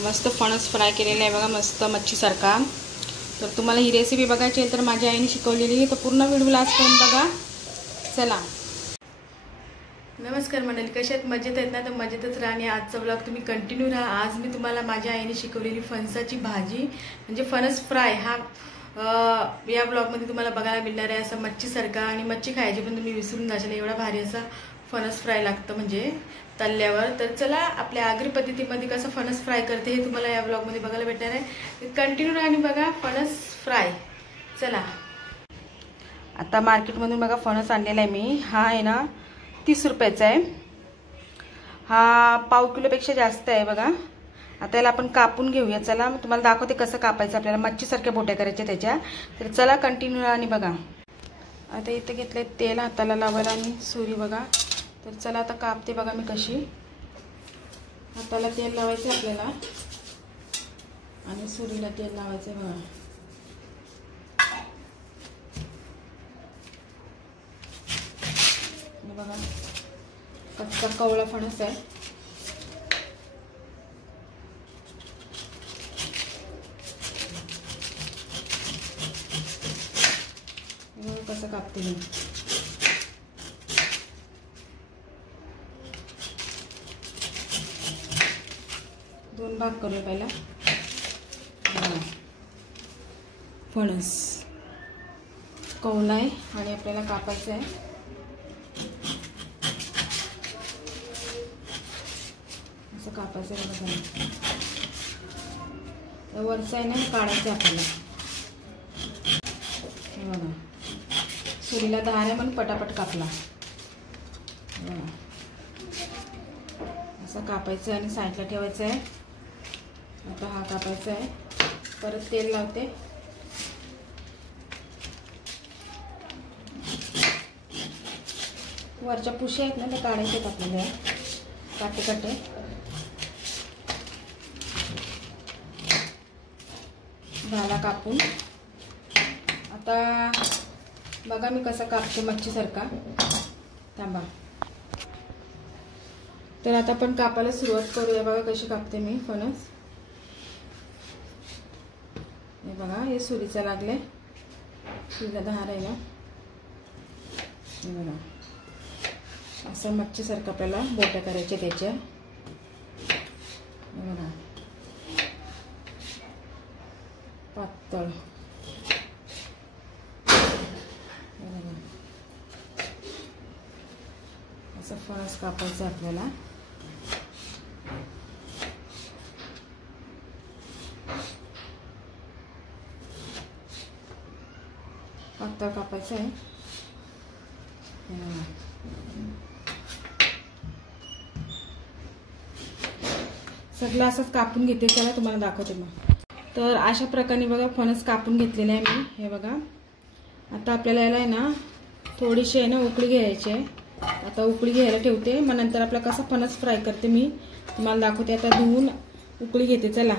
मस्त फणस फ्राय केलेला आहे बघा, मस्त मच्छीसारखा। तर तुम्हाला ही रेसिपी बघायची आहे तर माझ्या आईने शिकवलेली, तर पूर्ण व्हिडिओ लास्ट करून बघा। चला, नमस्कार मंडळी, कशा आहेत? मजेत आहेत ना? तर मजेतच राहा आणि आजचा व्लॉग तुम्ही कंटिन्यू राहा। आज मी तुम्हाला माझ्या आईने शिकवलेली फणसाची भाजी म्हणजे फणस फ्राय हा या ब्लॉगमध्ये तुम्हाला बघायला मिळणार आहे। असं मच्छीसारखा, आणि मच्छी खायची पण तुम्ही विसरून जाशाल, एवढा भारी असा फणस फ्राय लागतं म्हणजे तळल्यावर। तर चला, आपल्या आगरी पद्धतीमध्ये कसं फणस फ्राय करते हे तुम्हाला या ब्लॉगमध्ये बघायला भेटणार आहे। कंटिन्यू राहा आणि बघा फणस फ्राय। चला, आता मार्केटमधून बघा फणस आणलेला आहे मी। हा आहे ना 30 रुपयाचा आहे। हा पाव किलोपेक्षा जास्त आहे बघा। आता याला आपण कापून घेऊया। चला, मी तुम्हाला दाखवते कसं कापायचं। आपल्याला मच्छीसारख्या बोट्या करायच्या त्याच्या। तर चला कंटिन्यू आणि बघा। आता इथे घेतलंय तेल हाताला लावायला आणि सुरी बघा। तर चला आता कापते बघा मी कशी। हाताला तेल लावायचं आपल्याला आणि सुरीला तेल लावायचं बघा। बघा कच्चा कवळा फणस आहे। कसं कापते मी, दोन भाग करूया पहिला। फणस कवळा आहे आणि आपल्याला कापायचं आहे। असं कापायचं आहे बघा। वरचं आहे ना काढायचं आपल्याला। बघा सुरीला धार आहे म्हणून पटापट कापला। असं कापायचं आणि साईडला ठेवायचं आहे। आता हा कापायचा आहे। परत तेल लावते। वरच्या पुशी आहेत ना ते काढायचे आहेत आपल्याला, काटे काटे। झाला कापून। आता बघा मी कसा कापते मच्छीसारखा। थांबा। तर आता आपण कापायला सुरुवात करूया। बघा कशी कापते मी फणस। हे बघा, हे सुरीचा लागले, सुरीला धार आहे ना। हे बघा असं मच्छीसारखं आपल्याला बोट्या करायच्या त्याच्या। हे बघा पातळ। असं फणस कापायचं आपल्याला। पातळ कापायचं आहे। सगळं असंच कापून घेते। चला तुम्हाला दाखवते मग। तर अशा प्रकारे बघा फणस कापून घेतलेले आहे मी। हे बघा आता आपल्याला याला आहे ना थोडीशी आहे ना उकळी घ्यायची आहे। आता उकळी घ्यायला ठेवते, मग नंतर आपला कसा फणस फ्राय करते मी तुम्हाला दाखवते। आता धुवून उकळी घेते। चला,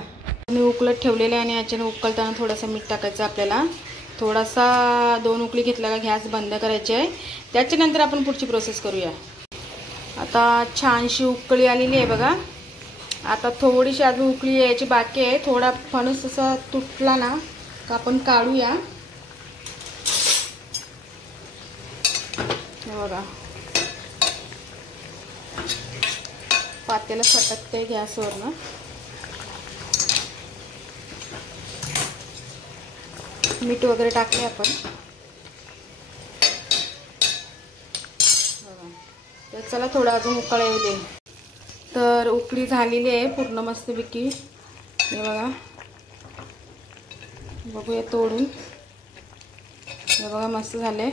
मी उकळत ठेवलेलं आहे आणि याच्याने उकळताना थोडंसं मीठ टाकायचं आपल्याला। थोडासा 2 उकळी घेतला का गॅस बंद करायची आहे। त्याच्यानंतर आपण पुढची प्रोसेस करूया। आता छानशी उकळी आलेली आहे बघा। आता थोडीशी अजून उकळी यायची बाकी आहे। थोडा फणस असा तुटला ना का आपण काढूया। हे बघा पातेलं सटकते गॅसवर ना। मीठ वगैरे टाकले आपण। तर चला थोडं अजून उकळ येऊ दे। तर उकळी झालेली आहे पूर्ण मस्तपैकी। हे बघा, बघूया तोडून। हे बघा मस्त झाले।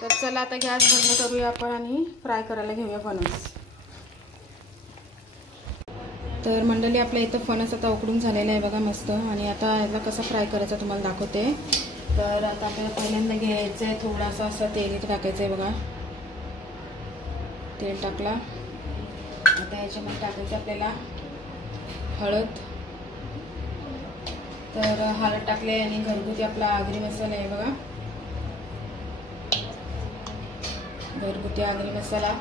तर चला आता गॅस बंद करूया आपण आणि फ्राय करायला घेऊया फणस। तर मंडळी आपल्या इथं फणस आता उकडून झालेला आहे बघा मस्त। आणि आता याला कसं फ्राय करायचा तुम्हाला दाखवते। तर आता आपल्याला पहिल्यांदा घ्यायचं आहे थोडासा असं तेल टाकायचं आहे बघा। तेल टाकला। आता याच्यामध्ये टाकायचं आपल्याला हळद। तर हळद टाकले आणि घरगुती आपला आगरी मसाला आहे बघा। घरगुती आगरी मसाला।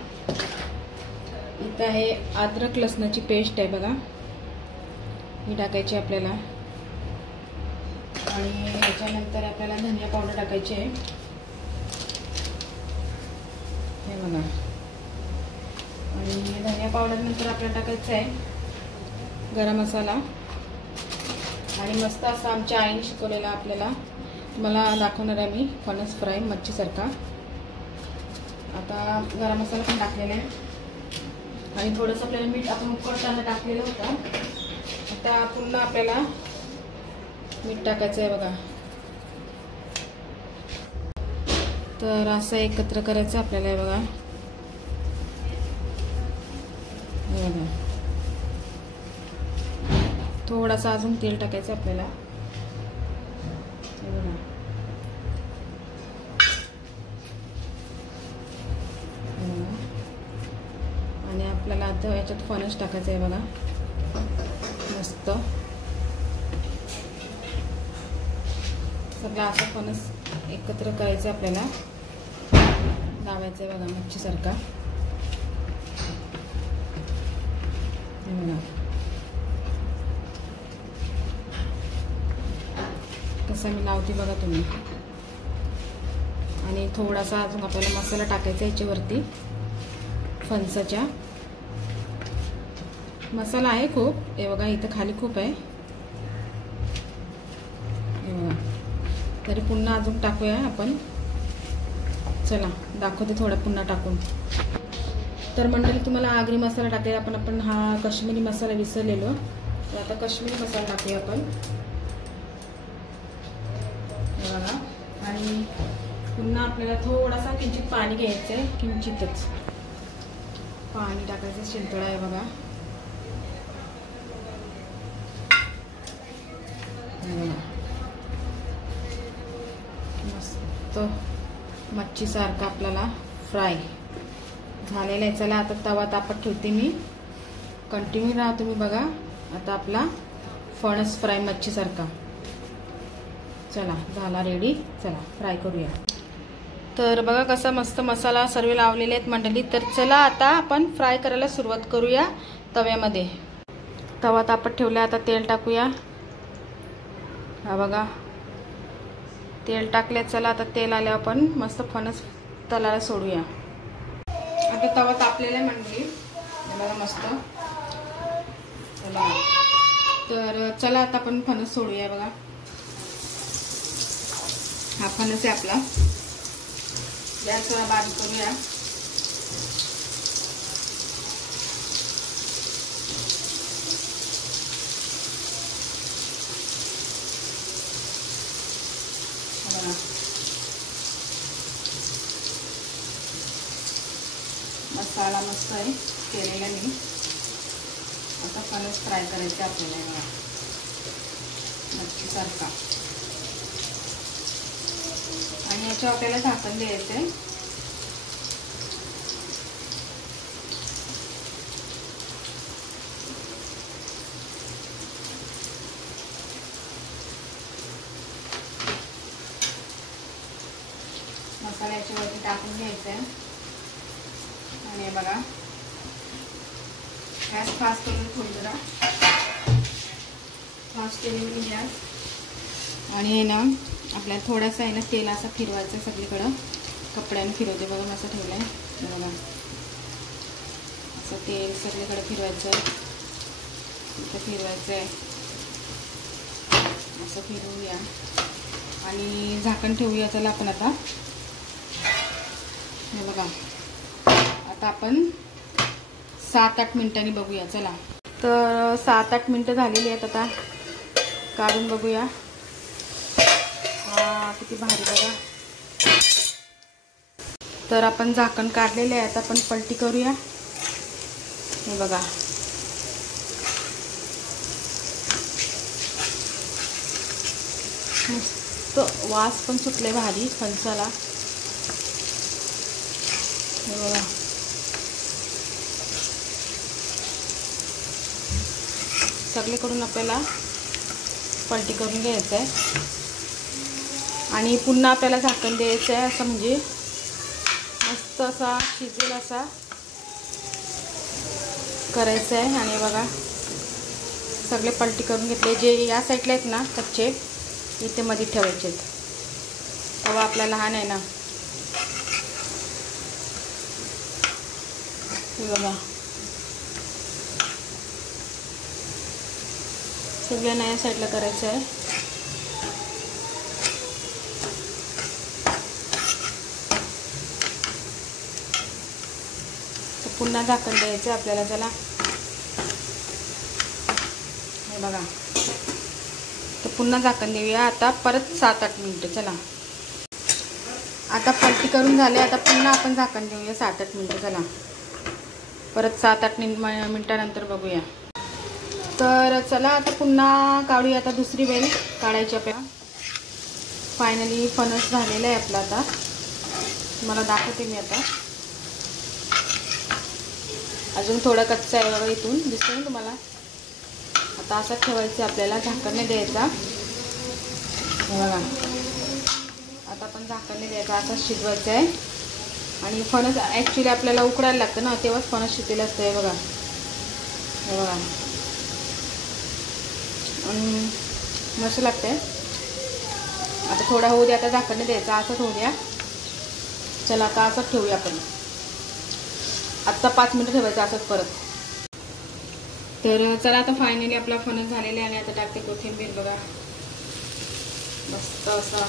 इथं आहे अद्रक लसणाची पेस्ट आहे बघा। ही टाकायची आपल्याला आणि ह्याच्यानंतर आपल्याला धनिया पावडर टाकायची आहे. हे बघा. आणि धनिया पावडर नंतर आपल्याला टाकायचं आहे गरम मसाला आणि मस्त असा आमच्या आईने शिकवलेला आपल्याला मला दाखवणार आहे मी फणस फ्राय मच्छीसारखा. आता गरम मसाला पण टाकलेला आहे आणि थोडंसं आपल्याला मीठ आपण उकळताना टाकलेलं होतं. आता पुन्हा आपल्याला मीठ टाकायचं आहे बघा. तर असं एकत्र करायचं आपल्याला आहे बघा. हे बघा. थोडासा अजून तेल टाकायचं आपल्याला. हे बघा. आणि आपल्याला आता याच्यात फणस टाकायचं आहे बघा. मस्त सगळं असं फणस एकत्र करायचं आपल्याला. लावायचं आहे बघा मच्छीसारखा. कसं मी लावते बघा तुम्ही. आणि थोडासा अजून आपल्याला मसाला टाकायचा याच्यावरती. फणसाच्या मसाला आहे खूप. हे बघा इथं खाली खूप आहे. हे बघा. तरी पुन्हा अजून टाकूया आपण. चला दाखवते थोडा पुन्हा टाकून. तर मंडळी तुम्हाला आगरी मसाला टाकलेला आपण हा काश्मीरी मसाला विसरलेलो. तर आता काश्मीरी मसाला टाकूया आपण. बघा. आणि पुन्हा आपल्याला थोडासा किंचित पाणी घ्यायचं आहे. किंचितच पाणी टाकायचं. शिंतळा आहे बघा. मस्त मच्छीसारखा आपल्याला फ्राय झालेला आहे. चला आता तवा तापत ठेवते मी. कंटिन्यू राहा तुम्ही बघा. आता आपला फणस फ्राय मच्छीसारखा चला झाला रेडी. चला फ्राय करूया. तर बघा कसा मस्त मसाला सर्व लावलेले आहेत मंडळी. तर चला आता आपण फ्राय करायला सुरुवात करूया तव्यामध्ये. तवा तापत ठेवला. आता तेल टाकूया. हा बघा तेल टाकले. चला आता तेल आल्यावर आपण मस्त फणस तलाला सोडूया. आता तवा तापलेला आहे मंडळी. बघा मस्त. चला तर चला आता आपण फणस सोडूया. बघा हा फणस आहे आपला. गॅस बारीक करूया. मसाला मस्त आहे केलेला मी. आता फणस फ्राय करायचे आपल्याला मच्छीसारखा. आणि याच्यावर आपल्याला झाकण द्यायचं आहे. मसाला याच्यावरती टाकून घ्यायचा आहे. आणि बघा गॅस फास्ट करून थोडी जरा फास्ट केलेली गॅस. आणि हे ना आपल्याला थोडासा आहे ना तेल असं फिरवायचं आहे सगळीकडं. कपड्याने फिरवते बघा असं ठेवलं आहे बघा. असं तेल सगळीकडे फिरवायचं आहे. इथं फिरवायचं आहे. असं फिरवूया आणि झाकण ठेवूया. चला आपण आता हे बघा आता आपण 7-8 मिनिटांनी बघूया. चला तर 7-8 मिनिटं झालेली आहेत. आता काढून बघूया. हा किती भारी बघा. तर आपण झाकण काढलेले आहे. आता आपण पलटी करूया. हे बघा मस्त वास पण सुटले भारी फणसाला. हे बघा सगळीकडून आपल्याला पलटी करून घ्यायचं आहे. आणि पुन्हा आपल्याला झाकण द्यायचं आहे. असं म्हणजे मस्त असा शिजेल असा करायचं आहे. आणि बघा सगळे पलटी करून घेतले. जे या साईडला आहेत ना कच्चे, इथे मध्ये ठेवायचे आहेत. तवा आपला लहान आहे ना. हे बघा, सगळ्यांना या साईडला करायचं आहे. तर पुन्हा झाकण द्यायचं आपल्याला. चला हे बघा, तर पुन्हा झाकण देऊया आता परत 7-8 मिनिटं. चला आता पलटी करून झाले. आता पुन्हा आपण झाकण देऊया 7-8 मिनिटं. चला परत 7-8 मिनिटानंतर बघूया. तर चला आता पुन्हा काढूया. आता दुसरी वेल काढायची आपल्याला. फायनली फणस झालेला आहे आपला. आता तुम्हाला दाखवते मी. आता अजून थोडा कच्चा आहे बघा, इथून दिसतं ना तुम्हाला. आता असं ठेवायचं आपल्याला, झाकण नाही द्यायचा. हे बघा, आता आपण झाकण नाही द्यायचं, असंच शिजवायचं आहे. आणि फणस ॲक्च्युली आपल्याला उकडायला लागतं ना, तेव्हाच फणस शिजेल असतं. हे बघा, हे बघा, मस्त लागतंय. आता थोडा होऊ द्या, आता झाकण नाही द्यायचं, असंच होऊ द्या. चला आता असंच ठेवूया आपण. आत्ता 5 मिनिटं ठेवायचं असंच परत. तर चला आता फायनली आपला फणस झालेला आहे. आणि आता टाकते कोथिंबीर. बघा मस्त असा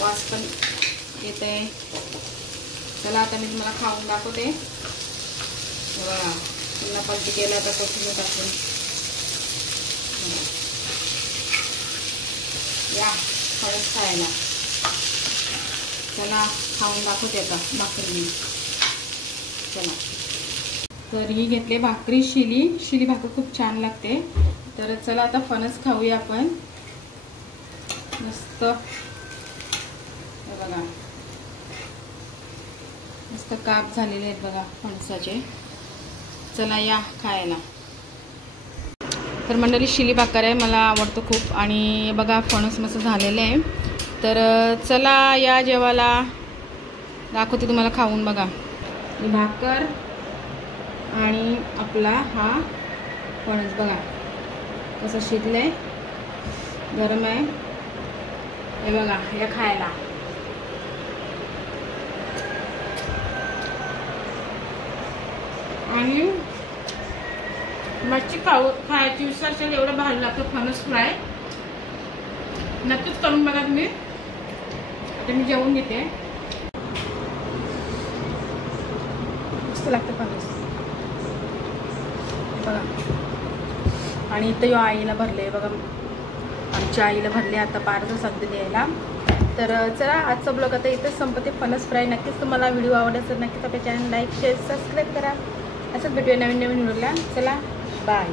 वास पण येत आहे. चला आता मी तुम्हाला खाऊन दाखवते. बघा पुन्हा पलटी केला तर कोथिंबीर टाकून. या फणस खायला. चला खाऊन दाखवते आता भाकरी. चला, तर ही घेतली भाकरी, शिली भाकर खूप छान लागते. तर चला आता फणस खाऊया आपण. मस्त हे बघा, मस्त काप झालेले आहेत बघा फणसाचे. चला या खायला. तर मंडळी शिली भाकर आहे, मला आवडतं खूप. आणि बघा फणस मस्त झालेलं आहे. तर चला या जेवायला. दाखवते तुम्हाला खाऊन. बघा ही भाकर आणि आपला हा फणस बघा कसं शिजलंय, गरम आहे. हे बघा, हे खायला. आणि मच्छी खायची विसरशील एवढं भारी लागतं फणस फ्राय. नक्कीच करून बघा तुम्ही. आता मी जेवून घेते. मस्त लागतं फणस बघा. आणि इथं आईला भरले बघा, आमच्या आईला भरले आता पार्सल सध्या द्यायला. तर चला आजचा ब्लॉग आता इथंच संपते. फणस फ्राय. नक्कीच तुम्हाला व्हिडिओ आवडला असेल नक्कीच आपल्या चॅनल लाईक शेअर सबस्क्राईब करा. असंच भेटूया नवीन व्हिडिओला. चला बाय.